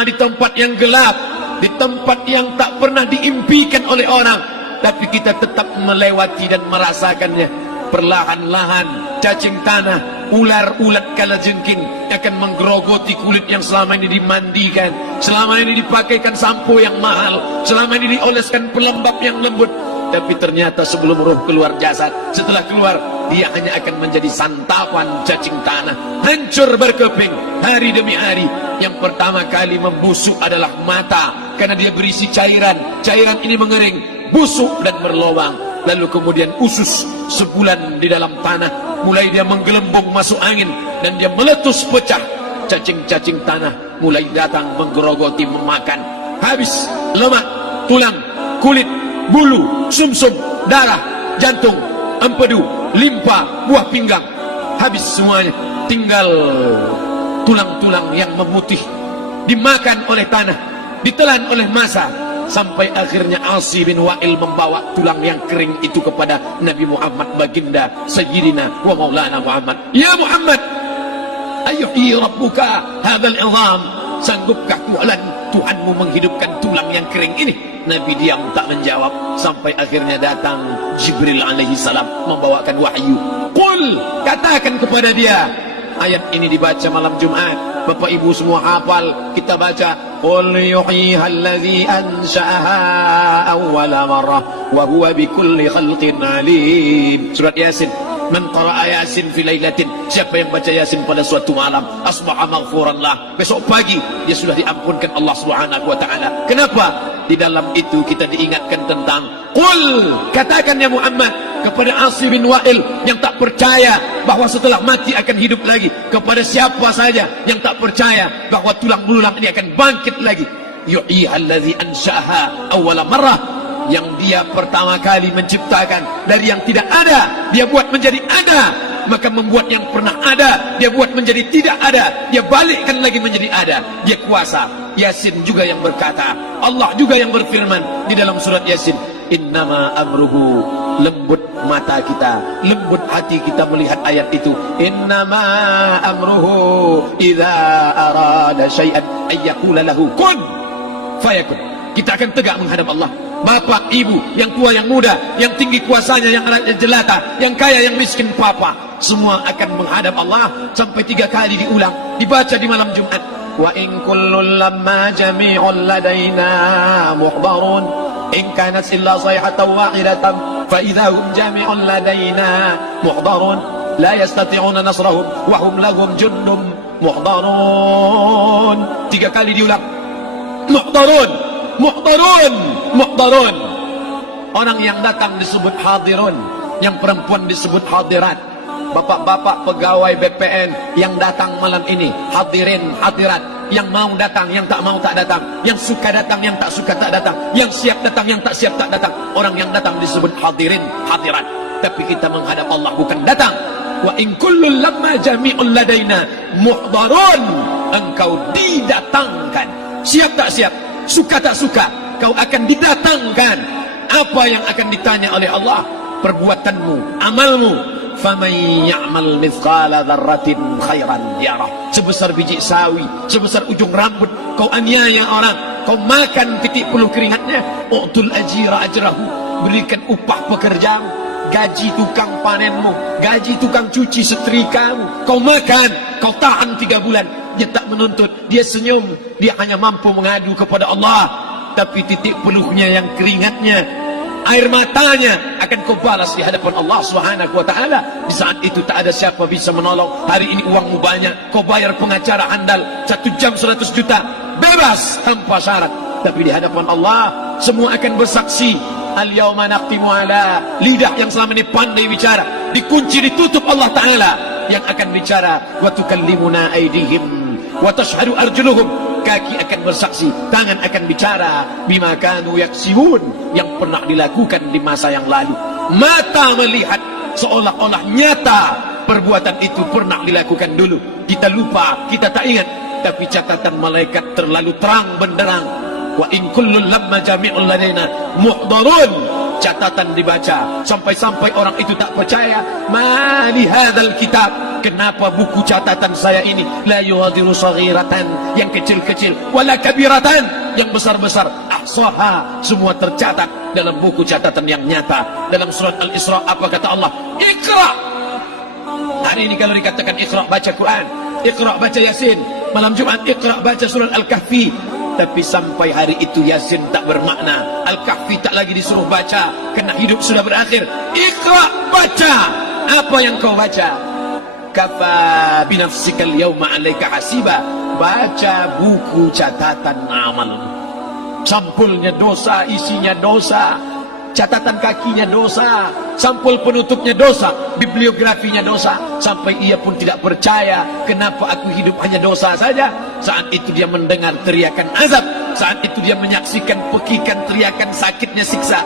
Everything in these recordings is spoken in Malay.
di tempat yang gelap, di tempat yang tak pernah diimpikan oleh orang, tapi kita tetap melewati dan merasakannya. Perlahan-lahan cacing tanah, ular-ulat kalajengking akan menggerogoti kulit yang selama ini dimandikan, selama ini dipakaikan sampo yang mahal, selama ini dioleskan pelembab yang lembut. Tapi ternyata sebelum roh keluar jasad, setelah keluar, dia hanya akan menjadi santapan cacing tanah, hancur berkeping hari demi hari. Yang pertama kali membusuk adalah mata, karena dia berisi cairan. Cairan ini mengering, busuk dan berlubang. Lalu kemudian usus sebulan di dalam tanah, mulai dia menggelembung masuk angin dan dia meletus pecah. Cacing-cacing tanah mulai datang menggerogoti, memakan. Habis lemak, tulang, kulit, bulu, sumsum, darah, jantung, empedu, limpa, buah pinggang. Habis semuanya, tinggal tulang-tulang yang memutih, dimakan oleh tanah, ditelan oleh massa, sampai akhirnya Asi bin Wa'il membawa tulang yang kering itu kepada Nabi Muhammad, baginda Sayyidina wa Maulana Muhammad. Ya Muhammad, ayyuhi rabbuka hadzal izam, sanggupkah Tuhanmu menghidupkan tulang yang kering ini? Nabi diam tak menjawab, sampai akhirnya datang Jibril alaihi salam membawakan wahyu. Qul, katakan kepada dia. Ayat ini dibaca malam Jumat, Bapak Ibu semua hafal, kita baca. Qul yuhyiha allazi ansha'aha awwala marrah wa huwa bikulli khalqin alim. Surat Yasin. Man qara'a Yasin fi lailatin, siapa yang baca Yasin pada suatu malam, asbaha maghfuran lah, besok pagi dia sudah diampunkan Allah Subhanahu wa taala. Kenapa? Di dalam itu kita diingatkan tentang qul, katakan ya Muhammad kepada Asi bin Wa'il yang tak percaya bahwa setelah mati akan hidup lagi, kepada siapa saja yang tak percaya bahwa tulang belulang ini akan bangkit lagi. Yuhyiha allazi ansha'aha awwala marrah, yang dia pertama kali menciptakan dari yang tidak ada, dia buat menjadi ada. Maka membuat yang pernah ada, dia buat menjadi tidak ada, dia balikkan lagi menjadi ada. Dia kuasa. Yasin juga yang berkata, Allah juga yang berfirman di dalam surat Yasin, innama amruhu, lembut mata kita, lembut hati kita melihat ayat itu. Innama amruhu idza arada syai'an ayyaqula lahu kun fayakun. Kita akan tegak menghadap Allah. Bapak, ibu, yang tua, yang muda, yang tinggi kuasanya, yang anaknya jelata, yang kaya, yang miskin, papa, semua akan menghadap Allah. Sampai 3 kali diulang, dibaca di malam Jumat. Wa in kullun lamma jami'un ladaina muhdarun in kanat illa sayhatan wahidatan fa idza hum jami'un ladaina muhdarun la yastati'una nasrahum wa hum lahum jundum muhdarun. 3 kali diulang. Muhdarun, muhdarun, muhdarun. Orang yang datang disebut hadirun, yang perempuan disebut hadirat. Bapak-bapak pegawai BPN yang datang malam ini, hadirin, hadirat. Yang mau datang, yang tak mau tak datang, yang suka datang, yang tak suka tak datang, yang siap datang, yang tak siap tak datang. Orang yang datang disebut hadirin, hadirat. Tapi kita menghadap Allah bukan datang. Wa in kullun lamma jami'un ladaina muhdarun. Engkau didatangkan, siap tak siap, suka tak suka, kau akan didatangkan. Apa yang akan ditanya oleh Allah? Perbuatanmu, amalmu. Faman ya'mal mithqala dzarratin khairan yarah. Sebesar biji sawi, sebesar ujung rambut, kau aniaya orang, kau makan titik puluh keringatnya. U'tul ajira ajrahu, berikan upah pekerjamu, gaji tukang panenmu, gaji tukang cuci setrikamu. Kau makan, kau tahan 3 bulan, dia tak menuntut, dia senyum, dia hanya mampu mengadu kepada Allah. Tapi titik peluhnya yang keringatnya, air matanya akan kau balas di hadapan Allah Subhanahu wa taala. Di saat itu tak ada siapa bisa menolong. Hari ini uangmu banyak, kau bayar pengacara andal 1 jam 100 juta, bebas tanpa syarat. Tapi di hadapan Allah semua akan bersaksi. Al-yawma naqtimu ala, lidah yang selama ini pandai bicara dikunci, ditutup Allah taala yang akan bicara. Wa tukallimuna aydihim wa tashhadu arjuluhum, kaki akan bersaksi, tangan akan bicara. Bima kanu yaksibun, yang pernah dilakukan di masa yang lalu. Mata melihat seolah-olah nyata perbuatan itu pernah dilakukan dulu. Kita lupa, kita tak ingat. Tapi catatan malaikat terlalu terang benderang. Wa in kullun lamma jami'un ladaina muhdarun. Catatan dibaca sampai-sampai orang itu tak percaya. Ma li hadzal kitab, kenapa buku catatan saya ini la yughadiru saghiratan, yang kecil-kecil, wala kabiratan, yang besar-besar, ahsaha, semua tercatat dalam buku catatan yang nyata. Dalam surat Al-Isra apa kata Allah? Iqra. Hari ini kalau dikatakan Iqra baca Quran, Iqra baca Yasin, malam Jumat Iqra baca surat Al-Kahfi, tapi sampai hari itu Yasin tak bermakna, Al-Kahfi tak lagi disuruh baca, kerana hidup sudah berakhir. Iqra, baca. Apa yang kau baca? Kafa binafsikal yawma alaika hasiba. Baca buku catatan amal. Sampulnya dosa, isinya dosa, catatan kakinya dosa, sampul penutupnya dosa, bibliografinya dosa. Sampai ia pun tidak percaya, kenapa aku hidup hanya dosa saja. Saat itu dia mendengar teriakan azab, saat itu dia menyaksikan pekikan teriakan sakitnya siksa.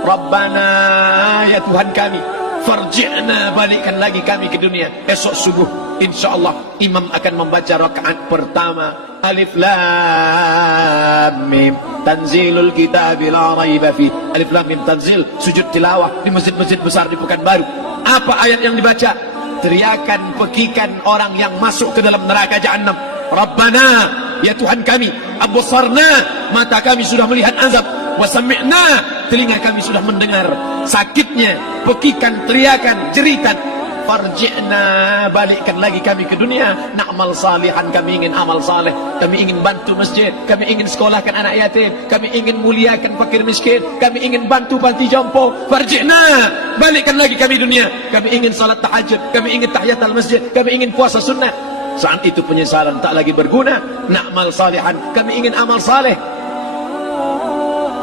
Rabbana, ya Tuhan kami, farji'na, balikkan lagi kami ke dunia. Esok subuh insyaallah imam akan membaca rakaat pertama, alif lam mim tanzilul kitab la raiba fi. Alif lam mim tanzil, sujud tilawah di masjid-masjid besar di Pekanbaru. Apa ayat yang dibaca? Teriakan pekikan orang yang masuk ke dalam neraka jahanam. Rabbana, ya Tuhan kami, absarna, mata kami sudah melihat azab, wa sami'na, telinga kami sudah mendengar sakitnya pekikan teriakan jeritan. Farji'na, balikkan lagi kami ke dunia, na'mal salihan, kami ingin amal saleh, kami ingin bantu masjid, kami ingin sekolahkan anak yatim, kami ingin muliakan fakir miskin, kami ingin bantu panti jompo. Farji'na, balikkan lagi kami dunia, kami ingin salat tahajud, kami ingin tahiyatul masjid, kami ingin puasa sunnah. Saat itu penyesalan tak lagi berguna. Na'mal salihan, kami ingin amal saleh.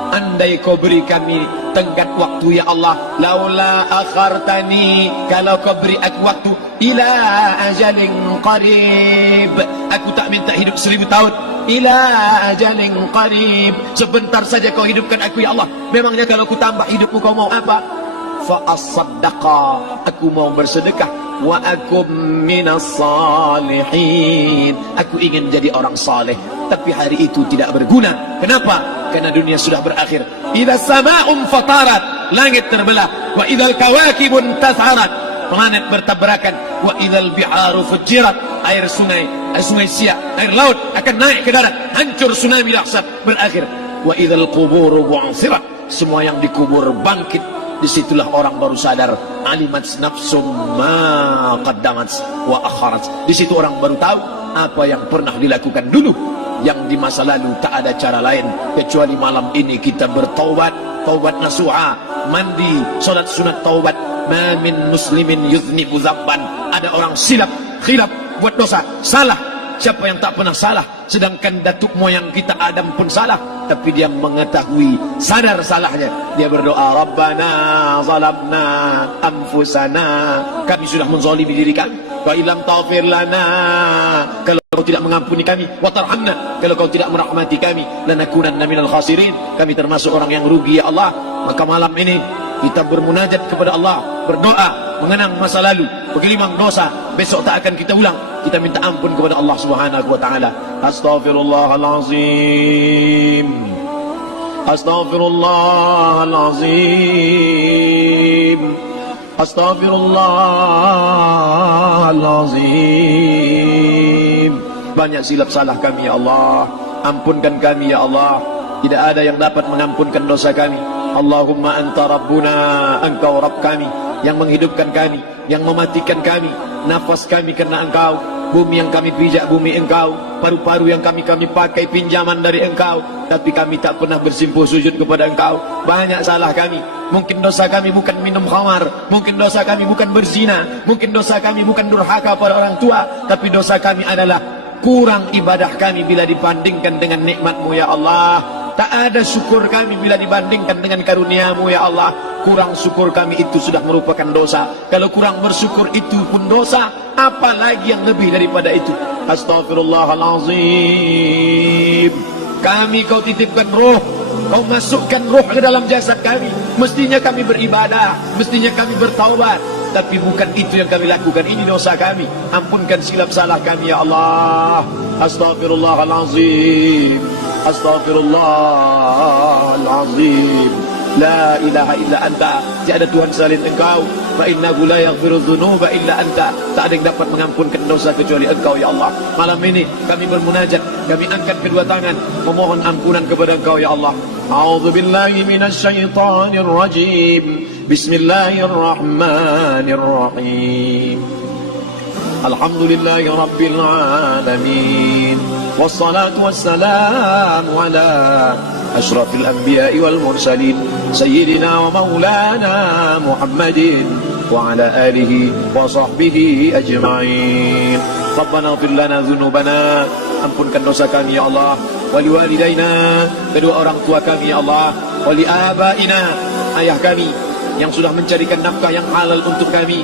Andai kau beri kami tenggat waktu ya Allah, laula akhartani, kalau kau beri aku waktu, ila ajalin qarib, aku tak minta hidup 1000 tahun, ila ajalin qarib, sebentar saja kau hidupkan aku ya Allah. Memangnya kalau ku tambah hidupmu kau mau apa? Fa as-saddaqa, aku mau bersedekah, wa akum minas salihin, aku ingin jadi orang saleh. Tapi hari itu tidak berguna. Kenapa? Karena dunia sudah berakhir. Idza sama'un fatarat, langit terbelah, wa idzal kawakibun tatharat, planet bertabrakan, wa idzal biharu fujirat, air sungai siak, air laut akan naik ke darat, hancur tsunami dahsyat berakhir. Wa idzal quburu bu'thirat, semua yang dikubur bangkit. Disitulah orang baru sadar, alimat nafsum ma qaddamat wa akharat. Di situ orang baru tahu apa yang pernah dilakukan dulu, yang di masa lalu tak ada cara lain kecuali malam ini kita bertaubat, taubat nasuha, mandi, solat sunat taubat. Ma min muslimin yuznibu dzamban, ada orang silap, khilaf, buat dosa, salah. Siapa yang tak pernah salah? Sedangkan datuk moyang kita Adam pun salah, tapi dia mengetahui, sadar salahnya. Dia berdoa, Rabbana zalamna anfusana, kami sudah menzalimi diri kami. Wa illam taghfir lana, kalau kau tidak mengampuni kami, wa tarhamna, kalau kau tidak merahmati kami, lanakunanna minal khasirin, kami termasuk orang yang rugi ya Allah. Maka malam ini kita bermunajat kepada Allah, berdoa, mengenang masa lalu, bergelimang dosa, besok tak akan kita ulang. Kita minta ampun kepada Allah Subhanahu wa taala. Astaghfirullahalazim, astaghfirullahalazim, astaghfirullahalazim. Banyak silap salah kami ya Allah, ampunkan kami ya Allah. Tidak ada yang dapat mengampunkan dosa kami. Allahumma anta rabbuna, engkau Rabb kami, yang menghidupkan kami, yang mematikan kami, nafas kami karena engkau, bumi yang kami pijak bumi engkau, paru-paru yang kami pakai pinjaman dari engkau, tapi kami tak pernah bersimpuh sujud kepada engkau. Banyak salah kami. Mungkin dosa kami bukan minum khamar, mungkin dosa kami bukan berzina, mungkin dosa kami bukan durhaka pada orang tua, tapi dosa kami adalah kurang ibadah kami bila dibandingkan dengan nikmat-Mu ya Allah. Tak ada syukur kami bila dibandingkan dengan karunia-Mu ya Allah. Kurang syukur kami itu sudah merupakan dosa. Kalau kurang bersyukur itu pun dosa, apalagi yang lebih daripada itu. Astaghfirullahalazim. Kami kau titipkan roh, kau masukkan roh ke dalam jasad kami. Mestinya kami beribadah, mestinya kami bertaubat, tapi bukan itu yang kami lakukan. Ini dosa kami. Ampunkan silap salah kami ya Allah. Astaghfirullahalazim, astaghfirullahalazim, La ilaha illa anta, tiada Tuhan selain engkau. Fa innahu la yaghfiru dzunuba illa anta, tak ada yang dapat mengampunkan dosa kecuali engkau ya Allah. Malam ini kami bermunajat, kami angkat kedua tangan memohon ampunan kepada engkau ya Allah. A'udzu billahi minasyaitonir rajim. Bismillahirrahmanirrahim. Alhamdulillahi rabbil alamin. Wassalatu wassalamu ala ashrafil anbiya'i wal mursalin sayyidina wa maulana Muhammadin wa ala alihi wa sahbihi ajma'in. Rabbana ighfir lana dzunubana, ampunkan dosa kami ya Allah, wa liwalidaina, kedua orang tua kami ya Allah, wa li abaina, ayah kami yang sudah mencarikan nafkah yang halal untuk kami,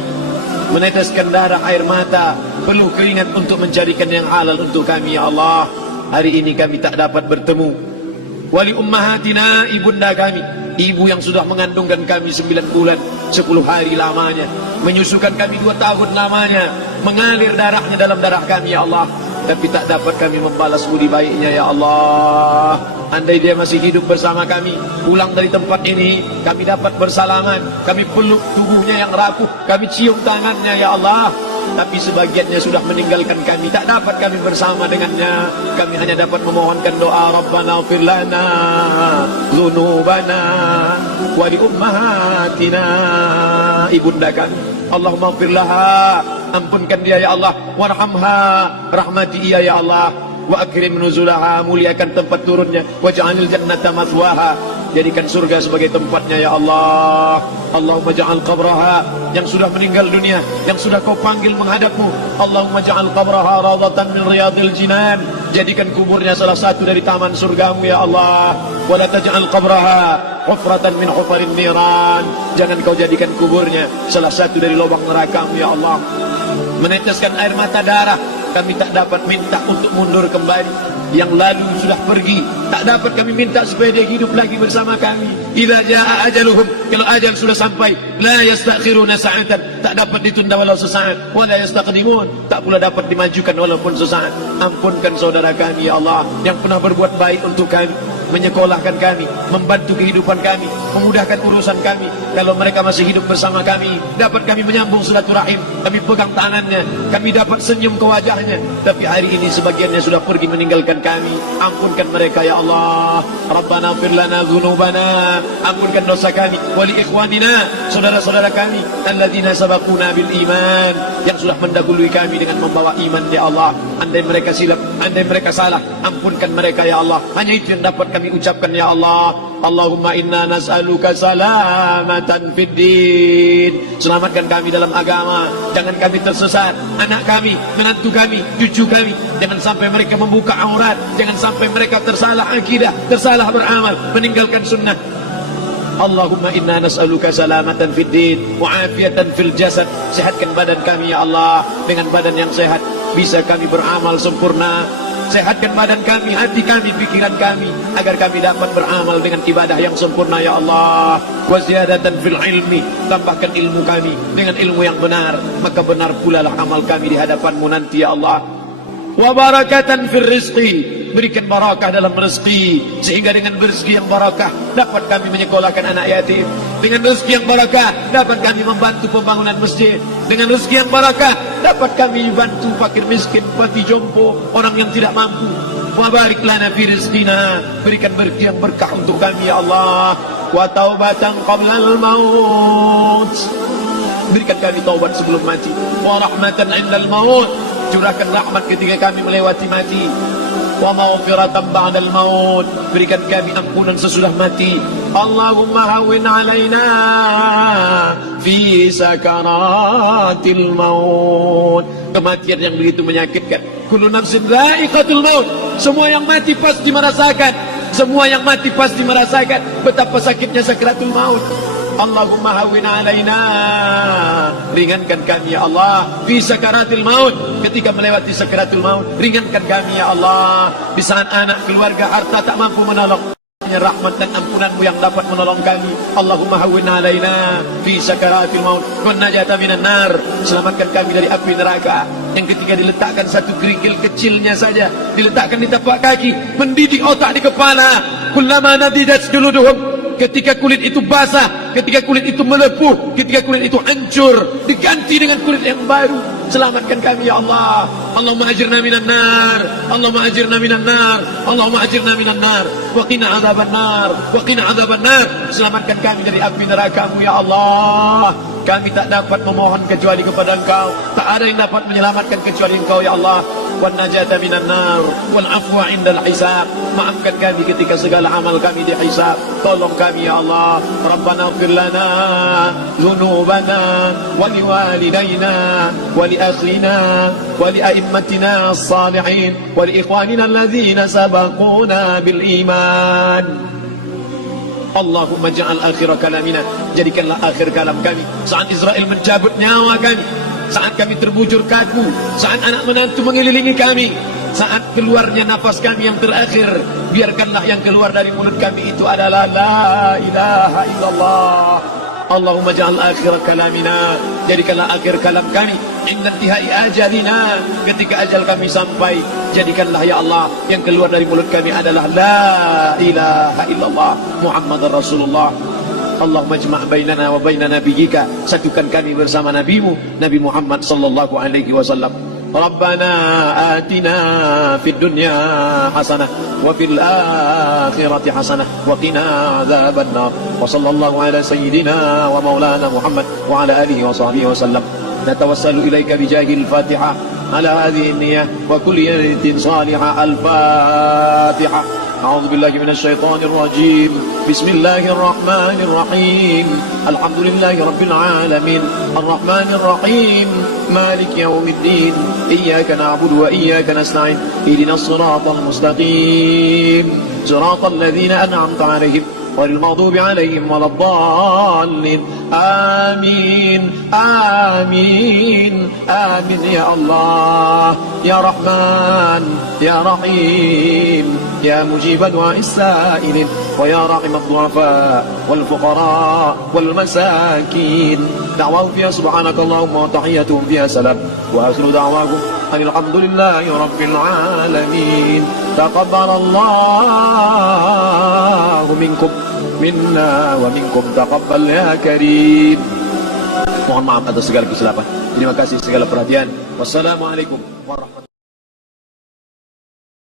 meneteskan darah air mata, peluh keringat untuk mencarikan yang halal untuk kami ya Allah. Hari ini kami tak dapat bertemu. Wali ummahatina, ibunda kami, ibu yang sudah mengandungkan kami 9 bulan 10 hari lamanya, menyusukan kami 2 tahun lamanya, mengalir darahnya dalam darah kami ya Allah, tapi tak dapat kami membalas budi baiknya ya Allah. Andai dia masih hidup bersama kami, pulang dari tempat ini, kami dapat bersalaman, kami peluk tubuhnya yang rapuh, kami cium tangannya ya Allah. Tapi sebagiannya sudah meninggalkan kami, tak dapat kami bersama dengannya. Kami hanya dapat memohonkan doa, Rabbana ighfir lana dzunubana wa li ummahatina, ibunda kami, Allahumma ighfir laha, ampunkan dia ya Allah, warhamha, rahmati ia ya Allah, wa akrim nuzulaha, muliakan tempat turunnya, waj'alil jannata mathwaha, jadikan surga sebagai tempatnya ya Allah. Allahumma ja'al qabraha, yang sudah meninggal dunia, yang sudah kau panggil menghadapmu, Allahumma ja'al qabraha rawdatan min riyadil jinan, jadikan kuburnya salah satu dari taman surgamu ya Allah. Wa la taj'al qabraha hufratan min hufarin niran, jangan kau jadikan kuburnya salah satu dari lubang nerakamu ya Allah. Meneteskan air mata darah, kami tak dapat minta untuk mundur kembali. Yang lalu sudah pergi, tak dapat kami minta supaya dia hidup lagi bersama kami. Idza jaa ajaluhum, kalau ajal sudah sampai, la yastakhiruna sa'atan, tak dapat ditunda walau sesaat, wa la yastaqdimun, tak pula dapat dimajukan walaupun sesaat. Ampunkan saudara kami ya Allah yang pernah berbuat baik untuk kami, menyekolahkan kami, membantu kehidupan kami, memudahkan urusan kami. Kalau mereka masih hidup bersama kami, dapat kami menyambung silaturahim, kami pegang tangannya, kami dapat senyum ke wajahnya. Tapi hari ini sebagiannya sudah pergi meninggalkan kami. Ampunkan mereka ya Allah. Rabbana ighfir lana dzunubana, ampunkan dosa kami, wa li ikhwanina, saudara-saudara kami, alladzina sabaquna bil iman, yang sudah mendahului kami dengan membawa iman ya Allah. Andai mereka silap, andai mereka salah, ampunkan mereka ya Allah. Hanya itu yang dapat kami ucapkan ya Allah. Allahumma inna nas'aluka salamatan fid din, selamatkan kami dalam agama, jangan kami tersesat, anak kami, menantu kami, cucu kami, jangan sampai mereka membuka aurat, jangan sampai mereka tersalah akidah, tersalah beramal, meninggalkan sunnah. Allahumma inna nas'aluka salamatan fid din wa afiatan fil jasad, sehatkan badan kami ya Allah, dengan badan yang sehat bisa kami beramal sempurna. Sehatkan badan kami, hati kami, pikiran kami, agar kami dapat beramal dengan ibadah yang sempurna ya Allah. Wa ziyadatan fil ilmi, tambahkan ilmu kami dengan ilmu yang benar, maka benar pula lah amal kami di hadapan-Mu nanti ya Allah. Wa barakatan fil rizqi, berikan barakah dalam rezeki, sehingga dengan rezeki yang barakah dapat kami menyekolahkan anak yatim. Dengan rezeki yang barakah dapat kami membantu pembangunan masjid. Dengan rezeki yang barakah dapat kami bantu fakir miskin, panti jompo, orang yang tidak mampu. Wa barik lana fi rizqina, berikan rezeki yang berkah untuk kami ya Allah. Wa taubatan qabla al-maut, berikan kami taubat sebelum mati. Wa rahmatan 'indal maut, curahkan rahmat ketika kami melewati mati. Wa maghfiratan ba'dal maut, berikan kami ampunan sesudah mati. Allahumma hawwin 'alaina fi sakaratil maut, kematian yang begitu menyakitkan. Kullu nafsin dha'iqatul maut, semua yang mati pasti merasakan, semua yang mati pasti merasakan betapa sakitnya sakaratul maut. Allahumma hawwin 'alaina, ringankan kami ya Allah fi sakaratil maut, ketika melewati sakaratul maut, ringankan kami ya Allah. Di saat anak, keluarga, harta tak mampu menolong, hanya rahmat dan ampunan-Mu yang dapat menolong kami. Allahumma hawwin 'alaina fi sakaratil maut wan najata minan nar, selamatkan kami dari api neraka yang ketika diletakkan satu kerikil kecilnya saja, diletakkan di tapak kaki, mendidik otak di kepala. Kullama nadidat juluduhum ketika kulit itu basah, ketika kulit itu melepuh, ketika kulit itu hancur, diganti dengan kulit yang baru. Selamatkan kami ya Allah. Allahumma ajirna minan nar, Allahumma ajirna minan nar, Allahumma ajirna minan nar, wa qina adzaban nar, wa qina adzaban nar. Selamatkan kami dari api neraka-Mu ya Allah. Kami tak dapat memohon kecuali kepada Engkau. Tak ada yang dapat menyelamatkan kecuali Engkau ya Allah. Wan najata minan nar wal afwa indal hisab. Maafkan kami ketika segala amal kami dihisab. Tolong kami ya Allah. Rabbana ighfir lana dzunubana wa liwalidayna wa li akhina wa li a'immatina as-salihin wa li ikhwanina alladzina sabaquna bil iman. Allahumma ja'al akhir kalamina, jadikanlah akhir kalam kami saat Israel mencabut nyawa kami, saat kami terbujur kaku, saat anak menantu mengelilingi kami, saat keluarnya nafas kami yang terakhir, biarkanlah yang keluar dari mulut kami itu adalah la ilaha illallah. Allahumma ja'al akhir kalamina, jadikanlah akhir kalam kami inda intihai ajalina, ketika ajal kami sampai, jadikanlah ya Allah yang keluar dari mulut kami adalah la ilaha illallah Muhammadar Rasulullah. Allahumma jma' bainana wa baina nabiyyika, satukan kami bersama nabimu Nabi Muhammad sallallahu alaihi wasallam. Rabbana atina fid dunya hasanah wa fil akhirati hasanah wa qina adzaban nar. Wa sallallahu ala sayyidina wa maulana Muhammad wa ala alihi wa sahbihi wa sallam. Natawassalu ilaika bijahil Fatihah ala hadhihi an-niyyah wa kulli niyatin salihah. Al-Fatihah. أعوذ بالله من الشيطان الرجيم. بسم الله الرحمن الرحيم. الحمد لله رب العالمين الرحمن الرحيم مالك يوم الدين إياك نعبد وإياك نستعين اهدنا الصراط المستقيم صراط الذين أنعمت عليهم غير المغضوب عليهم ولا الضالين. آمين آمين آمين يا الله يا رحمن يا رحيم يا مجيب دعاء السائلين ويا راحم الضعفاء والفقراء والمساكين. دعواهم فيها سبحانك اللهم وتحيتهم فيها سلام وآخر دعواهم أن الحمد لله رب العالمين. تقبل الله منكم منا ومنكم تقبل يا كريم. Mohon maaf atas segala kesilapan. Terima kasih segala perhatian. Wassalamualaikum warahmatullahi wabarakatuh.